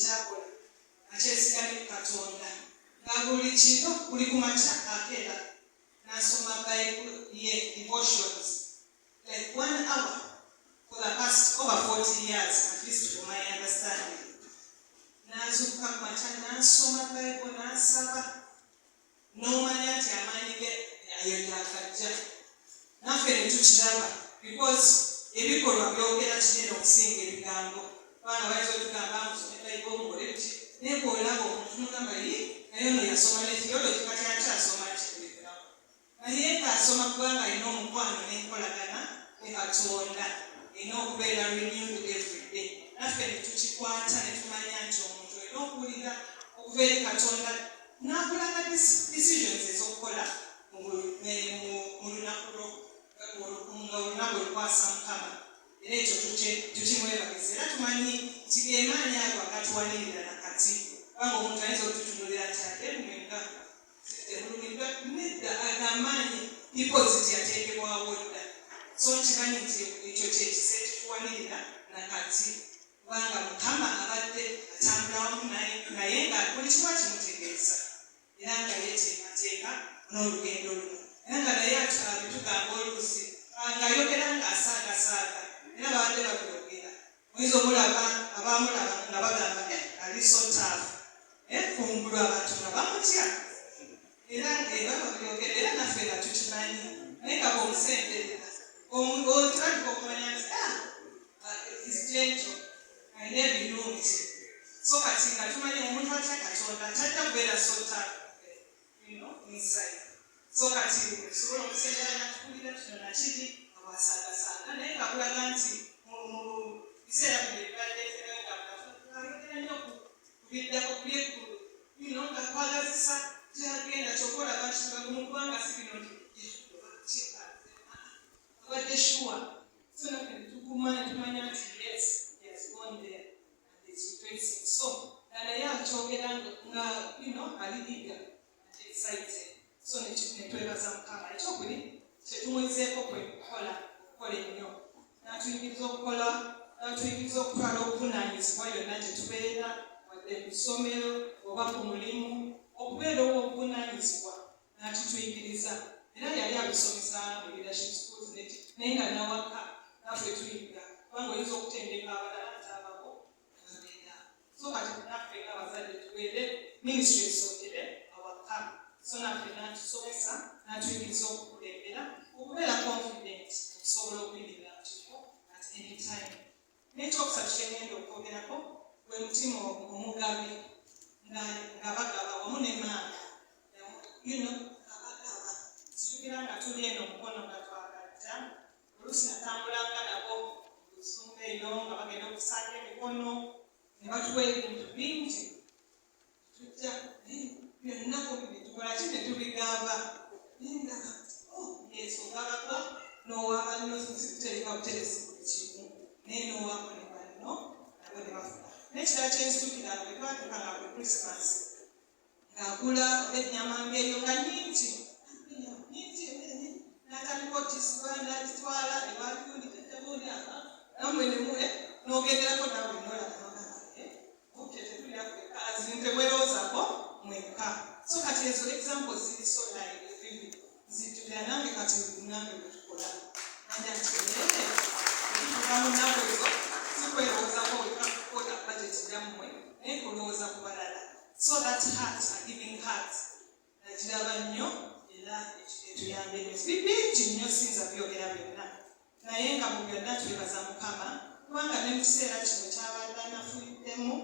kyakola akyesigamye Katonda nga buli kiro buli ku makya akeera n'asoma Bible ye devotions like 1 hour for the past over 40 years, at least for my understanding. N'azuukuka ku makya n'asoma Bible n'asaba n'omanya nti amaanyi ge ayo gyakajja naffe ne tukiraba because ebikolwa byogera kinene okusinga ebigambo kubanga bayinza otugamba musome Bible mukole ki naye bw'olaba omuntu n'ogamba naye ono yasoma ne theology kati akyasoma kikulikiramu naye ng'asoma kubanga alina omukwano n'enkolagana ne Katonda erina okubeera renewed every day naffe ne tukikwata ne tumanya nti omuntu olina okuwulira okuva eri Katonda n'akulaga decisions ez'okukola mu lunaku olunaku olukwasa Mukama era ekyo tukimwebagiza era tumanyi nti gemaanyi ago agatuwanirira nakati kubanga omuntu ayinza okututunulira nti ate mwenga zitemulumiddwa nedda agamaanyi dipoziti yateekebwawo dda so nkimanyi nti ekyo kyekisa ekituwanirira nakati kubanga Mukama abadde atambula wamu naye nga buli kiba kimutegeeza era nga yeteekateeka n'olugendo luno era nga naye abitugamba oluusi ng'ayogera ng'asaagasaaga era babadde babyogera oyinza omulaba abamulaba nga bagamba ali so taafu kungulu abantu nga bamutya era babyogera era naffe nga tukimanyi naye nga bw'omusemberera otulabika okumanya nti is gentle alina ebirungi so kati nga tumanyi omuntu atya Katonda tajja kubeera so taafu inside so kati tusobola okusengera natukulira kino nakiri awasaagasaaga naye nga kulaga nti mu biseera bino ebibadde nga ayogera nnyo kubiddako kubyekulu nga kwagazisa kyagenda kyokolaba kibagumu kubanga si bino abadde shuwa so naffe tumanya nti yes he has gone there and is replacing so naye akyogera nga ali eager and excited so netwebaza Mukama ekyokuli kyetumwezeeko kwe kukola ennyo n'atuyigiriza okutwala obuvunaanyizibwa yonna gye tubeera wadde ku ssomero oba ku mulimu okubeera obuvunaanyizibwa n'akituyigiriza era yali abisomesa mu leadership schools naye nga nawaka naffe tuyiga kubanga oyinza okutendeka abalala ntaababo ababeera so kati naffe ng'abazadde tubeere ministry esogere awaka so naffe n'atusomesa n'atuyigiriza okukulembera okubeera confident okusobola okuyimirira mu kifo at any time n'ekyokusatu kyengenda okwogerako gwe mutima omugabe nga bagaba wamu ne maama abagaba zitukira nga tuli eno omukono nga twagajja oluusi natambulanga nabo lusumba eyo nga bagenda okusaaka emikono ne batuwa ebintu bingi tujja byonna tukola ki ne tubigamba nendaba yesu ogabako n'owaaba nno zikutereka buteresi buli kimu naye n'owaako ne banno nabo ne bafuna n'ekirala kyensitukira bwe twatukanga ku Christmas ng'agula ennyama ng'eyo nga nyingi n'atandika otisibwa n'agitwala ewabibundi tetebundi namwe n'ogenderako nawe nolaba tetulira ntebweroozako mwekka so kati ezo example ziri so like vivid zitulira nange kati nange bwetukola anja nti ekitugamu nawe ezo zikweroozako wekakukola budget yammwe naye kulowooza ku balala so that heart a giving heart nagiraba nnyo era etuyambe bingi nnyo sinza byogera byonna naye nga mu byonna twebaza Mukama kubanga ne mu kiseera kino kyabadde anafuyiddemu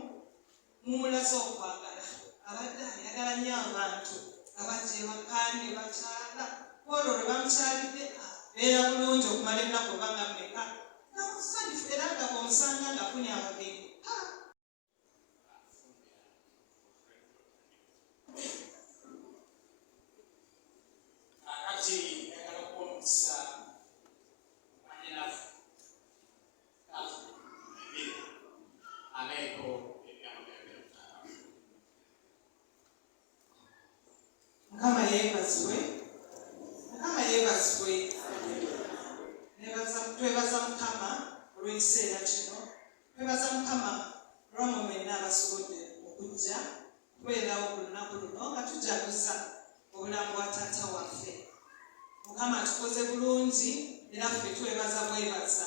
mumulaze okwagala abadde ayagala nnyo abantu abajja ewaka ne bakyala olwo lwe bamukyalidde beera bulungi okumala ennaku obanga mmeka namusanyufu era nga bw'omusanga ngafunye abagenyi Mukama yeebazibwe twebaza Mukama olw'ekiseera kino twebaza Mukama olw'omumena n'abasobodde okujja kubeerawo ku lunaku luno nga tujaguza obulamu bwa taata waffe. Mukama tukoze bulungi era ffe twebaza bwebaza.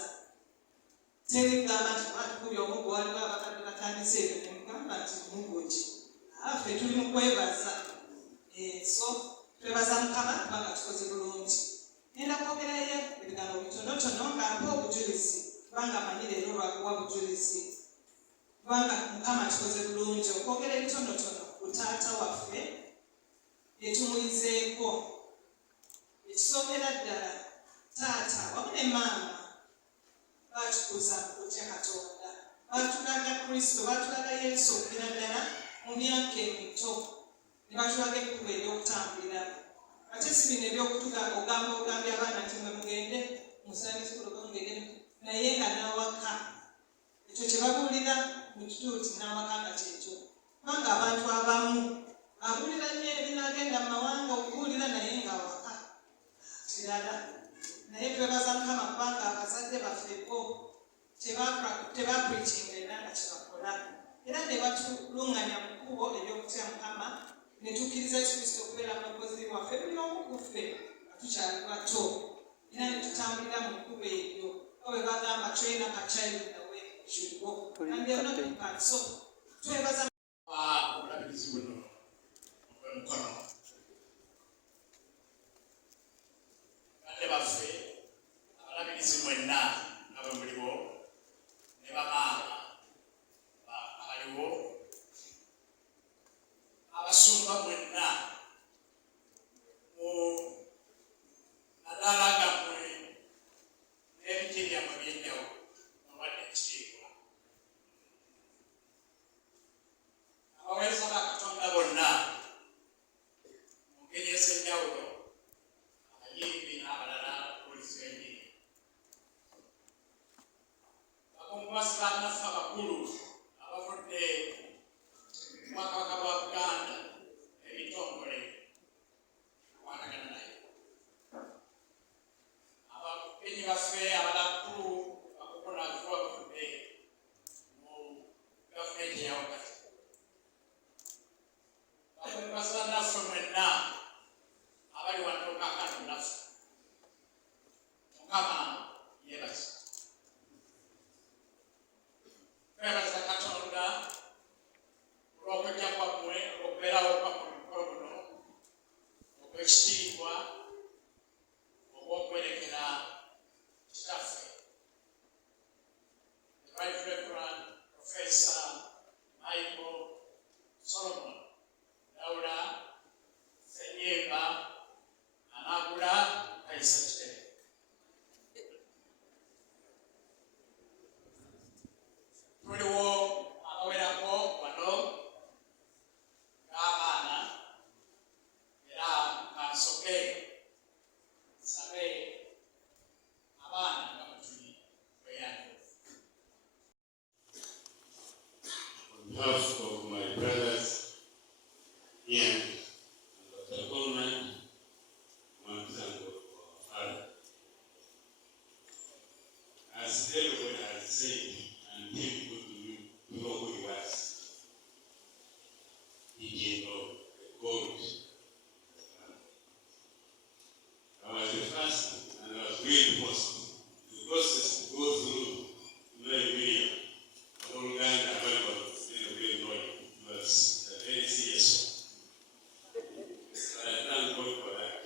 Terigamba nti batukubye omuggo waliwo abakadde batandise ebyo nemugamba nti omuggo ki. Ffe tuli mu kwebaza. So twebaza Mukama kubanga tukoze bulungi. Ngenda kwogerayo ebigambo bitonotono nga mpa obujulizi kubanga amanyi leero lwakuwa bujulizi. Kubanga Mukama tukoze bulungi okwogera ebitonotono ku taata waffe bye tumuyizeeko. Ekisookera ddala taata wamu ne maama baatukuza kutya Katonda. Baatulaga Kristo, baatulaga Yesu okugera ddala mu myaka emito. Ne batulaga ekkubo ery'okutambuliramu. Ate si bino ogambye abaana nti mwe mugende musande sikolo mugende naye nga n'awaka. Ekyo kye babuulira mu kituuti n'awaka nga kyekyo. Kubanga abantu abamu abuulira nnyo ebinaagenda mu mawanga okubuulira naye ng'awaka. Kirala. Naye twebaza Mukama kubanga abazadde baffeko tebapreachinga era nga kyebakola. Era ne batulunganya mu kkubo ery'okutya Mukama ne tukkiriza Yesu Kristo okubeera mulokozi waffe. Buli omu ku ffe nga tukyali bato era ne tutambulira mu kkubo eryo. Bwe bagamba train up a child in the way he should go. And they are not in part. So twebaza obulabirizi buno obw'emikono. Badde baffe abalabirizi mwenna nga bwe muliwo ne bamaama abaliwo, abasumba mwenna mu madaala gammwe n'ebiti byammwe by'enjawulo muwadde ekitiibwa. Abaweereza ba Katonda bonna mu ngeri ez'enjawulo, abayimbi n'abalala ababuulizi b'enjiri, bakungubazi bannaffe abakulu abavudde mu Bwakabaka bwa Buganda ebitongole akwatagana naye, abagenyi baffe abalakulu bakubonavu bavudde mu gavumenti eya wakati, bakungubazi bannaffe mwenna abali wano kaakano naffe, Mukama yeebaza. Twebaza Katonda olw'okujja kwammwe, olw'okubeerawo kwammwe mu mukolo guno ogw'ekitiibwa ogw'okwerekera kitaffe the Right Reverend Professor Michael Solomon Daula Senyemba Anagula Kaisa Kitebe. Tuliwo abawerako wano ng'abaana era kansoke nsabe abaana nga bwe tuli bweyandi. On behalf of my brothers here and Dr. Coleman, I want to thank God for our father. As everyone has said, and him to know who he was, he did know God. I was the first, and I was really possible. The process to go through, really, the whole gang available, really knowing, was a very serious one. But I thank God for that.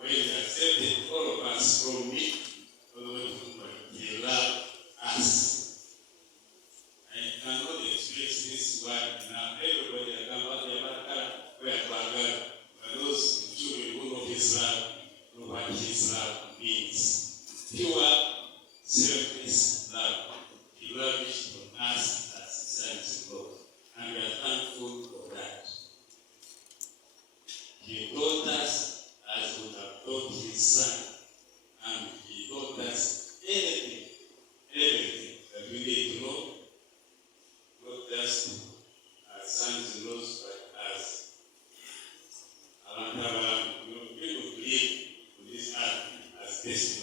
When he accepted all of us from me, he loved us. I cannot express this word now. Everybody that comes out there, but those children who know his love, know what his love means. Pure, selfless love. He lavished on us as his sons in law. And we are thankful for that. He taught us as we have taught his son. And he taught us everything that we need to know, not just as sons in laws, but as people believe on this earth as destiny.